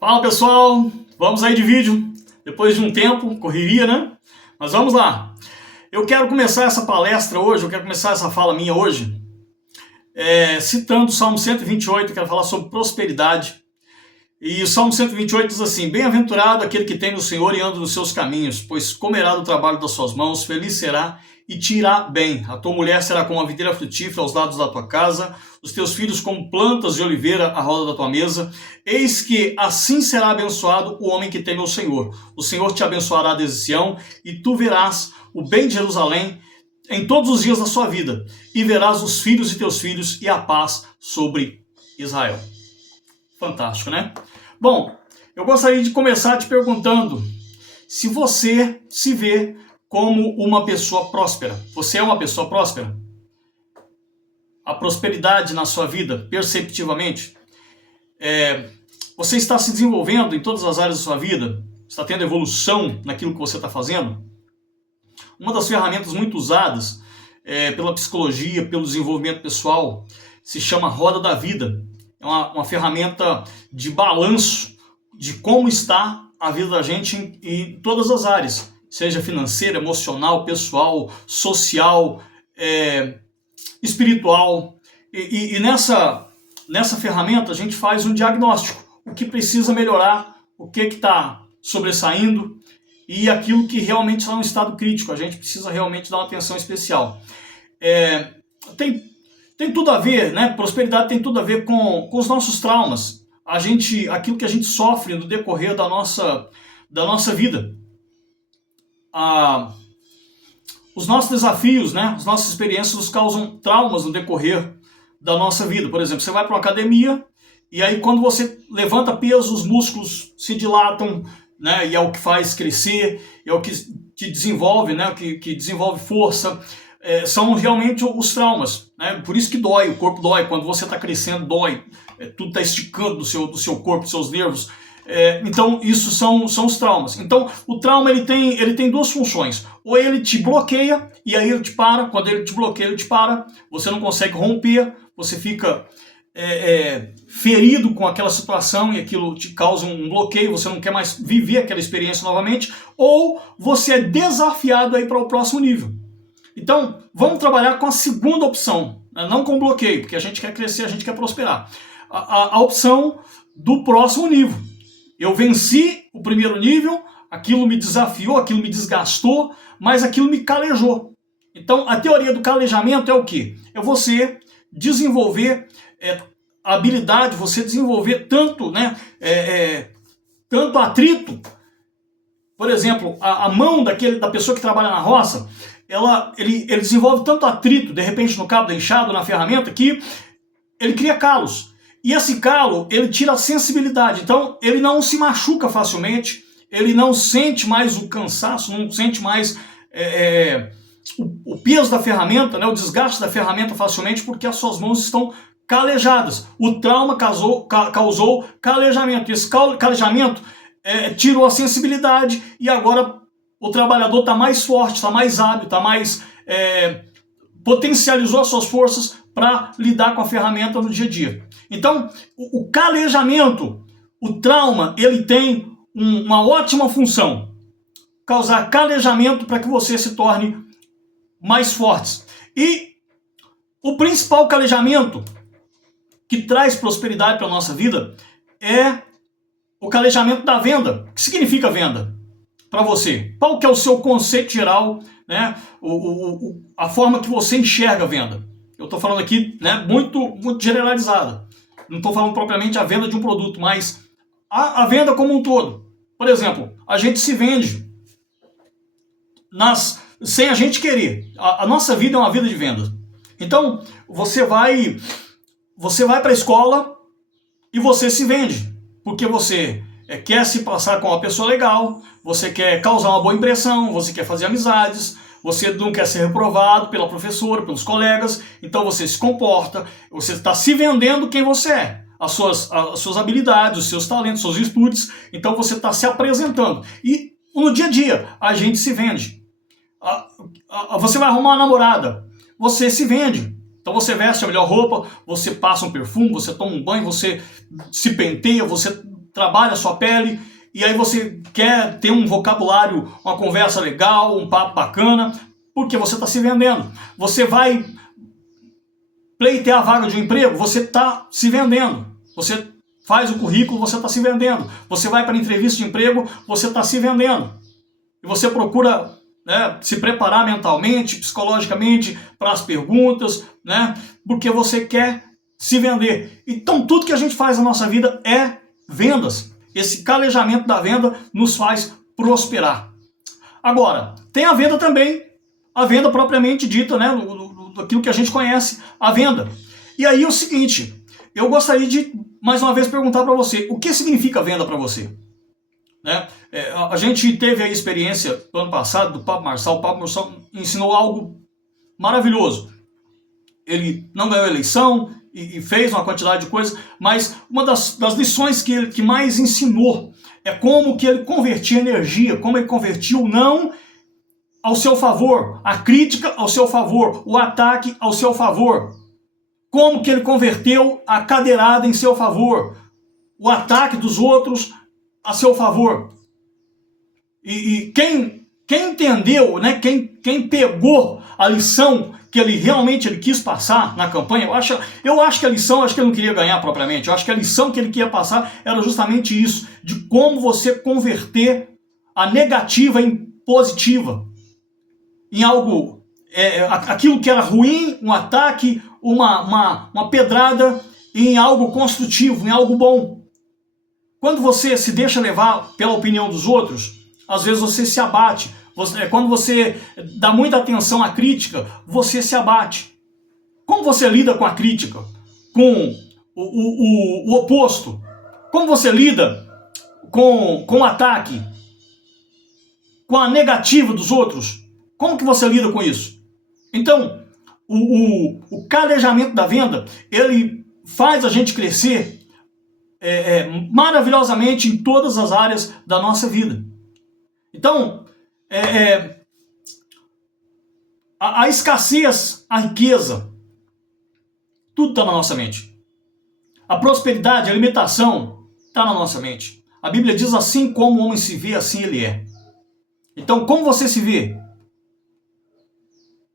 Fala pessoal, vamos aí de vídeo, depois de um tempo, correria, né? Mas vamos lá. Eu quero começar essa palestra hoje, eu quero começar essa fala minha hoje, citando o Salmo 128, eu quero falar sobre prosperidade. E o Salmo 128 diz assim: Bem-aventurado aquele que teme o Senhor e anda nos seus caminhos, pois comerá do trabalho das suas mãos, feliz será e te irá bem. A tua mulher será como a videira frutífera aos lados da tua casa, os teus filhos como plantas de oliveira à roda da tua mesa. Eis que assim será abençoado o homem que teme o Senhor. O Senhor te abençoará desde Sião, e tu verás o bem de Jerusalém em todos os dias da sua vida, e verás os filhos de teus filhos e a paz sobre Israel. Fantástico, né? Bom, eu gostaria de começar te perguntando se você se vê como uma pessoa próspera. Você é uma pessoa próspera? A prosperidade na sua vida, perceptivamente, você está se desenvolvendo em todas as áreas da sua vida? Está tendo evolução naquilo que você está fazendo? Uma das ferramentas muito usadas pela psicologia, pelo desenvolvimento pessoal, se chama Roda da Vida. É uma ferramenta de balanço de como está a vida da gente em todas as áreas, seja financeira, emocional, pessoal, social, espiritual. E nessa ferramenta a gente faz um diagnóstico, o que precisa melhorar, o que está sobressaindo e aquilo que realmente está em um estado crítico, a gente precisa realmente dar uma atenção especial. Tem tudo a ver, né? Prosperidade tem tudo a ver com os nossos traumas, aquilo que a gente sofre no decorrer da nossa vida. Os nossos desafios, né? As nossas experiências nos causam traumas no decorrer da nossa vida. Por exemplo, você vai para uma academia e aí quando você levanta peso, os músculos se dilatam, né? E é o que faz crescer, é o que te desenvolve, né? Que desenvolve força. São realmente os traumas, né? Por isso que dói, o corpo dói, quando você está crescendo dói, tudo está esticando do seu corpo, dos seus nervos. Então isso são os traumas. Então o trauma ele tem duas funções: ou ele te bloqueia e aí ele te para. Quando ele te bloqueia, ele te para, você não consegue romper, você fica ferido com aquela situação e aquilo te causa um bloqueio, você não quer mais viver aquela experiência novamente, ou você é desafiado aí para o próximo nível. Então, vamos trabalhar com a segunda opção, né? Não com bloqueio, porque a gente quer crescer, a gente quer prosperar. A opção do próximo nível. Eu venci o primeiro nível, aquilo me desafiou, aquilo me desgastou, mas aquilo me calejou. Então, a teoria do calejamento é o quê? É você desenvolver a habilidade, você desenvolver tanto atrito. Por exemplo, a mão da pessoa que trabalha na roça, ele desenvolve tanto atrito, de repente no cabo da enxada, na ferramenta, que ele cria calos. E esse calo, ele tira a sensibilidade. Então, ele não se machuca facilmente, ele não sente mais o cansaço, não sente mais o peso da ferramenta, né, o desgaste da ferramenta facilmente, porque as suas mãos estão calejadas. O trauma causou calejamento. E esse calejamento tirou a sensibilidade e agora o trabalhador está mais forte, está mais hábil, potencializou as suas forças para lidar com a ferramenta no dia a dia. Então, o calejamento, o trauma, ele tem uma ótima função: causar calejamento para que você se torne mais forte. E o principal calejamento que traz prosperidade para a nossa vida é o calejamento da venda. O que significa venda para você? Qual que é o seu conceito geral, né? A forma que você enxerga a venda? Eu estou falando aqui, né, muito generalizada. Não estou falando propriamente a venda de um produto, mas a venda como um todo. Por exemplo, a gente se vende sem a gente querer. A nossa vida é uma vida de venda. Então, você vai para a escola e você se vende, porque você quer se passar com uma pessoa legal, você quer causar uma boa impressão, você quer fazer amizades, você não quer ser reprovado pela professora, pelos colegas, então você se comporta, você está se vendendo quem você é, as suas habilidades, os seus talentos, os seus virtudes, então você está se apresentando. E no dia a dia, a gente se vende. Você vai arrumar uma namorada, você se vende. Então você veste a melhor roupa, você passa um perfume, você toma um banho, você se penteia, você trabalha a sua pele, e aí você quer ter um vocabulário, uma conversa legal, um papo bacana, porque você está se vendendo. Você vai pleitear a vaga de um emprego, você está se vendendo. Você faz o currículo, você está se vendendo. Você vai para a entrevista de emprego, você está se vendendo. E você procura, né, se preparar mentalmente, psicologicamente para as perguntas, né, porque você quer se vender. Então tudo que a gente faz na nossa vida é vendas. Esse calejamento da venda nos faz prosperar. Agora, tem a venda também, a venda propriamente dita, né, daquilo que a gente conhece, a venda. E aí o seguinte, eu gostaria de mais uma vez perguntar para você, o que significa venda para você? Né? A gente teve a experiência do ano passado do Pablo Marçal. O Pablo Marçal ensinou algo maravilhoso. Ele não ganhou a eleição e fez uma quantidade de coisas, mas uma das lições que mais ensinou é como que ele convertia energia, como ele convertia o não ao seu favor, a crítica ao seu favor, o ataque ao seu favor. Como que ele converteu a cadeirada em seu favor, o ataque dos outros a seu favor. E quem entendeu, né, quem pegou a lição que ele realmente quis passar na campanha, eu acho que a lição, acho que ele não queria ganhar propriamente, eu acho que a lição que ele queria passar era justamente isso, de como você converter a negativa em positiva, em algo, aquilo que era ruim, um ataque, uma pedrada, em algo construtivo, em algo bom. Quando você se deixa levar pela opinião dos outros, às vezes você se abate. Quando você dá muita atenção à crítica, você se abate. Como você lida com a crítica? Com o oposto? Como você lida com o ataque? Com a negativa dos outros? Como que você lida com isso? Então, o calejamento da venda, ele faz a gente crescer maravilhosamente em todas as áreas da nossa vida. Então, a escassez, a riqueza, tudo está na nossa mente. A prosperidade, a limitação, está na nossa mente. A Bíblia diz: assim como o homem se vê, assim ele é. Então, como você se vê?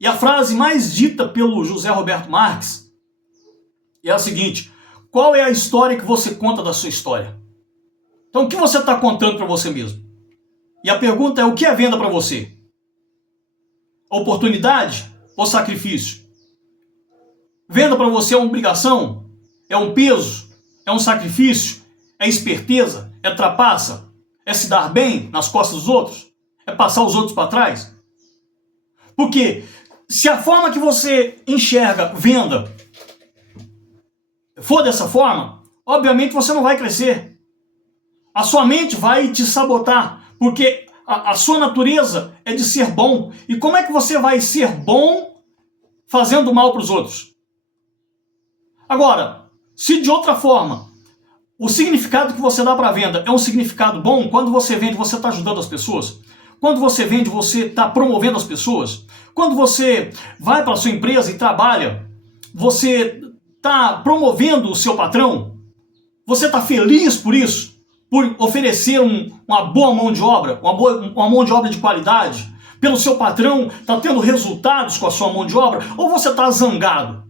E a frase mais dita pelo José Roberto Marques é a seguinte: qual é a história que você conta da sua história? Então, o que você está contando para você mesmo? E a pergunta é: o que é venda para você? Oportunidade ou sacrifício? Venda para você é uma obrigação? É um peso? É um sacrifício? É esperteza? É trapaça? É se dar bem nas costas dos outros? É passar os outros para trás? Porque se a forma que você enxerga venda for dessa forma, obviamente você não vai crescer. A sua mente vai te sabotar, porque a sua natureza é de ser bom. E como é que você vai ser bom fazendo mal para os outros? Agora, se de outra forma, o significado que você dá para a venda é um significado bom, quando você vende, você está ajudando as pessoas. Quando você vende, você está promovendo as pessoas. Quando você vai para a sua empresa e trabalha, você está promovendo o seu patrão. Você está feliz por isso? Por oferecer uma boa mão de obra, uma mão de obra de qualidade? Pelo seu patrão está tendo resultados com a sua mão de obra? Ou você está zangado?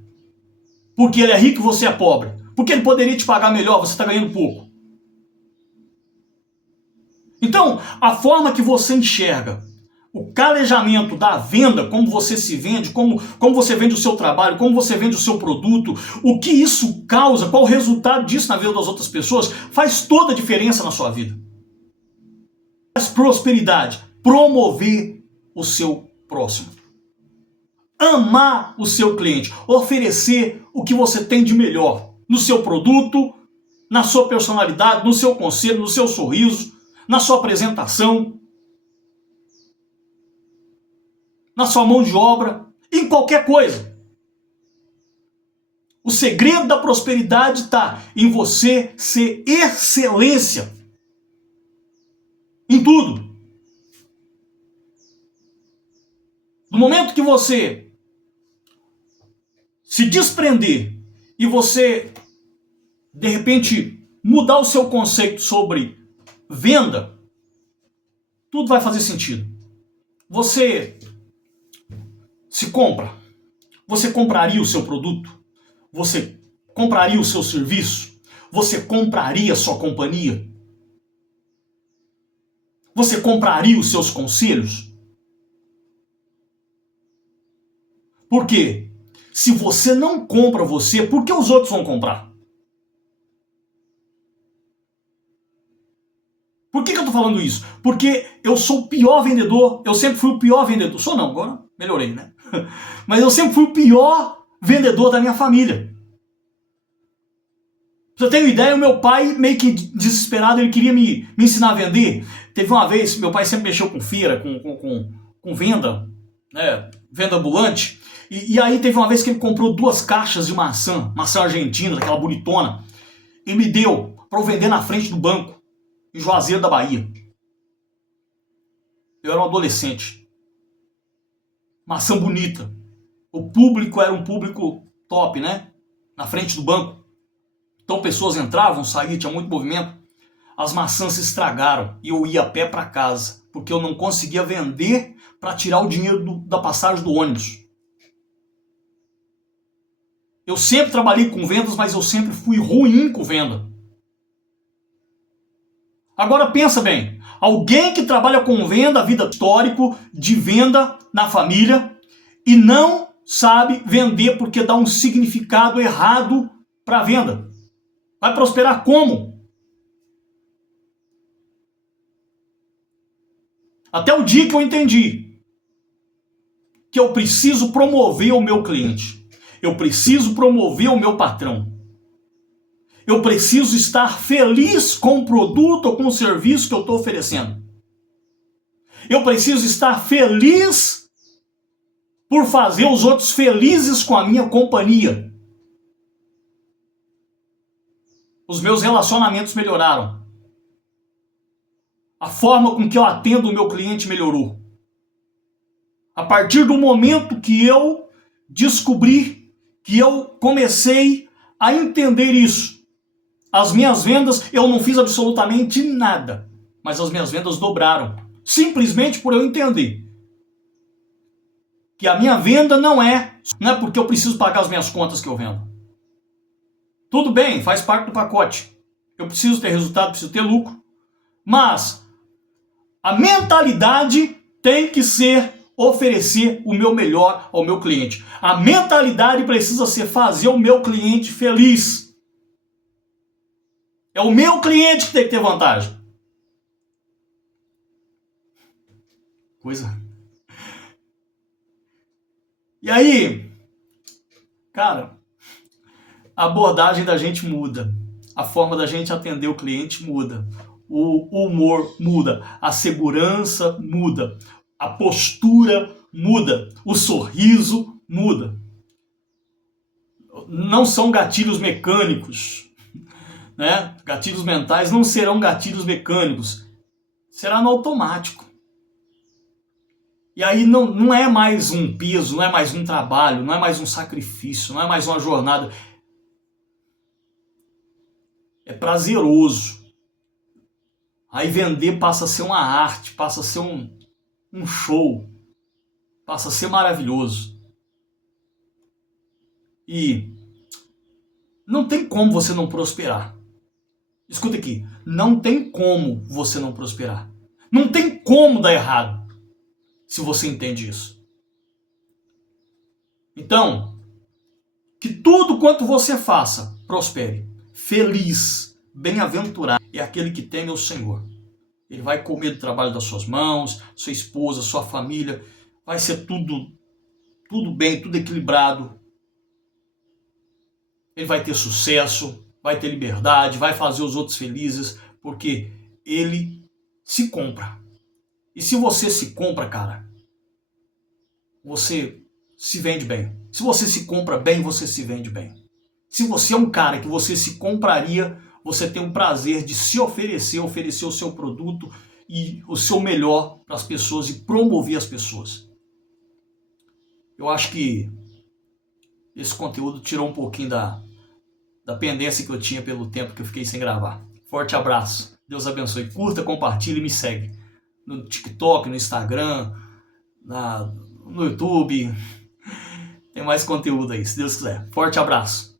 Porque ele é rico e você é pobre? Porque ele poderia te pagar melhor, você está ganhando pouco? Então, a forma que você enxerga o calejamento da venda, como você se vende, como você vende o seu trabalho, como você vende o seu produto, o que isso causa, qual o resultado disso na vida das outras pessoas, faz toda a diferença na sua vida. Faz prosperidade, promover o seu próximo. Amar o seu cliente, oferecer o que você tem de melhor no seu produto, na sua personalidade, no seu conselho, no seu sorriso, na sua apresentação, na sua mão de obra, em qualquer coisa. O segredo da prosperidade está em você ser excelência em tudo. No momento que você se desprender e você, de repente, mudar o seu conceito sobre venda, tudo vai fazer sentido. Você se compra. Você compraria o seu produto? Você compraria o seu serviço? Você compraria a sua companhia? Você compraria os seus conselhos? Por quê? Se você não compra você, por que os outros vão comprar? Por que eu tô falando isso? Porque eu sou o pior vendedor, eu sempre fui o pior vendedor. Sou não, agora melhorei, né? Mas eu sempre fui o pior vendedor da minha família. Pra você ter uma ideia, o meu pai, meio que desesperado, ele queria me ensinar a vender. Teve uma vez, meu pai sempre mexeu com feira, com venda, né? Venda ambulante. E aí teve uma vez que ele comprou 2 caixas de maçã argentina, daquela bonitona, e me deu para eu vender na frente do banco, em Juazeiro da Bahia. Eu era um adolescente. Maçã bonita. O público era um público top, né? Na frente do banco. Então pessoas entravam, saíam, tinha muito movimento. As maçãs se estragaram e eu ia a pé para casa, porque eu não conseguia vender para tirar o dinheiro da passagem do ônibus. Eu sempre trabalhei com vendas, mas eu sempre fui ruim com venda. Agora pensa bem, alguém que trabalha com venda, a vida histórico de venda na família e não sabe vender porque dá um significado errado para a venda. Vai prosperar como? Até o dia que eu entendi que eu preciso promover o meu cliente. Eu preciso promover o meu patrão. Eu preciso estar feliz com o produto ou com o serviço que eu estou oferecendo. Eu preciso estar feliz por fazer os outros felizes com a minha companhia. Os meus relacionamentos melhoraram. A forma com que eu atendo o meu cliente melhorou. A partir do momento que eu descobri, que eu comecei a entender isso. As minhas vendas, eu não fiz absolutamente nada, mas as minhas vendas dobraram. Simplesmente por eu entender que a minha venda não é porque eu preciso pagar as minhas contas que eu vendo. Tudo bem, faz parte do pacote. Eu preciso ter resultado, preciso ter lucro. Mas a mentalidade tem que ser oferecer o meu melhor ao meu cliente. A mentalidade precisa ser fazer o meu cliente feliz. É o meu cliente que tem que ter vantagem. Coisa. E aí, cara, a abordagem da gente muda. A forma da gente atender o cliente muda. O humor muda. A segurança muda. A postura muda. O sorriso muda. Não são gatilhos mecânicos. Né? Gatilhos mentais não serão gatilhos mecânicos. Será no automático. E aí não é mais um peso, não é mais um trabalho, não é mais um sacrifício, não é mais uma jornada. É prazeroso. Aí vender passa a ser uma arte, passa a ser um show, passa a ser maravilhoso. E não tem como você não prosperar. Escuta aqui, não tem como você não prosperar. Não tem como dar errado, se você entende isso. Então, que tudo quanto você faça, prospere. Feliz, bem-aventurado é aquele que teme o Senhor. Ele vai comer do trabalho das suas mãos, sua esposa, sua família. Vai ser tudo bem, tudo equilibrado. Ele vai ter sucesso, vai ter liberdade, vai fazer os outros felizes, porque ele se compra. E se você se compra, cara, você se vende bem. Se você se compra bem, você se vende bem. Se você é um cara que você se compraria, você tem o prazer de se oferecer o seu produto e o seu melhor para as pessoas e promover as pessoas. Eu acho que esse conteúdo tirou um pouquinho da pendência que eu tinha pelo tempo que eu fiquei sem gravar. Forte abraço. Deus abençoe. Curta, compartilha e me segue. No TikTok, no Instagram, no YouTube. Tem mais conteúdo aí, se Deus quiser. Forte abraço.